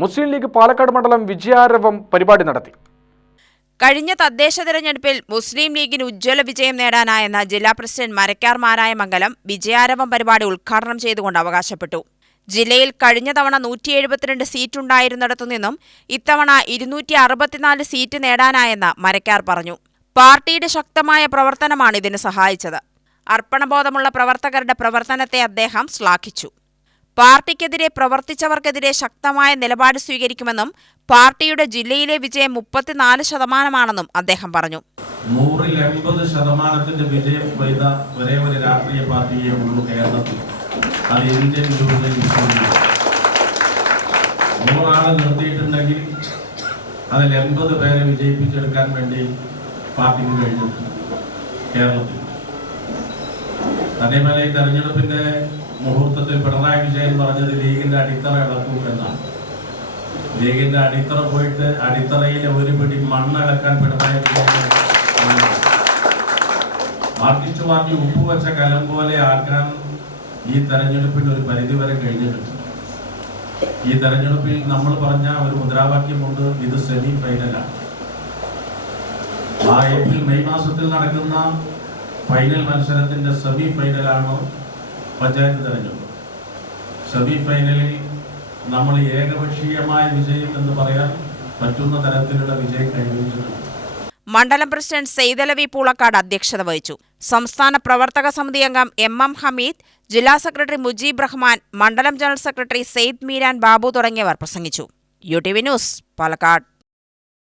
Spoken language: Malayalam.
മുസ്ലിം ലീഗ് പാലക്കാട് മണ്ഡലം വിജയാരവം പരിപാടി നടത്തി. കഴിഞ്ഞ തദ്ദേശ തെരഞ്ഞെടുപ്പിൽ മുസ്ലിം ലീഗിന് ഉജ്ജ്വല വിജയം നേടാനായെന്ന ജില്ലാ പ്രസിഡന്റ് മരക്കാർ മാരായമംഗലം വിജയാരവം പരിപാടി ഉദ്ഘാടനം ചെയ്തുകൊണ്ട് അവകാശപ്പെട്ടു. ജില്ലയിൽ കഴിഞ്ഞ തവണ 172 സീറ്റുണ്ടായിരുന്നിടത്തുനിന്നും ഇത്തവണ 264 സീറ്റ് നേടാനായെന്ന് മരക്കാർ പറഞ്ഞു. പാർട്ടിയുടെ ശക്തമായ പ്രവർത്തനമാണ് ഇതിന് സഹായിച്ചത്. അർപ്പണബോധമുള്ള പ്രവർത്തകരുടെ പ്രവർത്തനത്തെ അദ്ദേഹം ശ്ലാഘിച്ചു. പാർട്ടിക്കെതിരെ പ്രവർത്തിച്ചവർക്കെതിരെ ശക്തമായ നിലപാട് സ്വീകരിക്കുമെന്നും പാർട്ടിയുടെ ജില്ലയിലെ വിജയം 34% അദ്ദേഹം പറഞ്ഞു. 180% വിജയം പെയ്ത ഒരേ ഒരു രാഷ്ട്രീയ പാർട്ടിയെ ഉള്ളൂ കേരളത്തിൽ. അത് ഇന്ത്യൻ യൂണിയൻ. 100 ആളെ നിർത്തിയിട്ടുണ്ടെങ്കിൽ അതിൽ 80 പേരെ വിജയിപ്പിച്ചെടുക്കാൻ വേണ്ടി പാർട്ടിക്ക് കഴിഞ്ഞു കേരളത്തിൽ. അതേപോലെ ഈ തെരഞ്ഞെടുപ്പിന്റെ മുഹൂർത്തത്തിൽ പിണറായി വിജയൻ പറഞ്ഞത് ലീഗിന്റെ അടിത്തറ ഇളക്കും എന്നാണ്. ലീഗിന്റെ അടിത്തറ പോയിട്ട് അടിത്തറയിലെ ഒരു പിടി മണ്ണിളക്കാൻ പിണറായി വിജയൻ മാർക്കിച്ചു മാറ്റി ഉപ്പുവെച്ച കലം പോലെ ആക്കാൻ ഈ തെരഞ്ഞെടുപ്പിന് ഒരു പരിധിവരെ കഴിഞ്ഞിട്ടുണ്ട്. ഈ തെരഞ്ഞെടുപ്പിൽ നമ്മൾ പറഞ്ഞ ഒരു മുദ്രാവാക്യമുണ്ട്, ഇത് സെമി ഫൈനലാണ്. ആ ഏപ്രിൽ മെയ് മാസത്തിൽ നടക്കുന്ന ഫൈനൽ മത്സരത്തിന്റെ സെമി ഫൈനലാണ് പഞ്ചായത്ത് തെരഞ്ഞെടുപ്പ്. സെമി ഫൈനലിൽ നമ്മൾ ഏകപക്ഷീയമായ വിജയം എന്ന് പറയാൻ പറ്റുന്ന തരത്തിലുള്ള വിജയം കൈവരിച്ചിട്ടുണ്ട്. മണ്ഡലം പ്രസിഡന്റ് സെയ്തലവി പൂളക്കാട് അധ്യക്ഷത വഹിച്ചു. സംസ്ഥാന പ്രവർത്തക സമിതി അംഗം MM ഹമീദ്, ജില്ലാ സെക്രട്ടറി മുജീബ് റഹ്മാൻ, മണ്ഡലം ജനറൽ സെക്രട്ടറി സെയ്ദ് മീരാൻ ബാബു തുടങ്ങിയവർ പ്രസംഗിച്ചു. UTV news, Palakkad.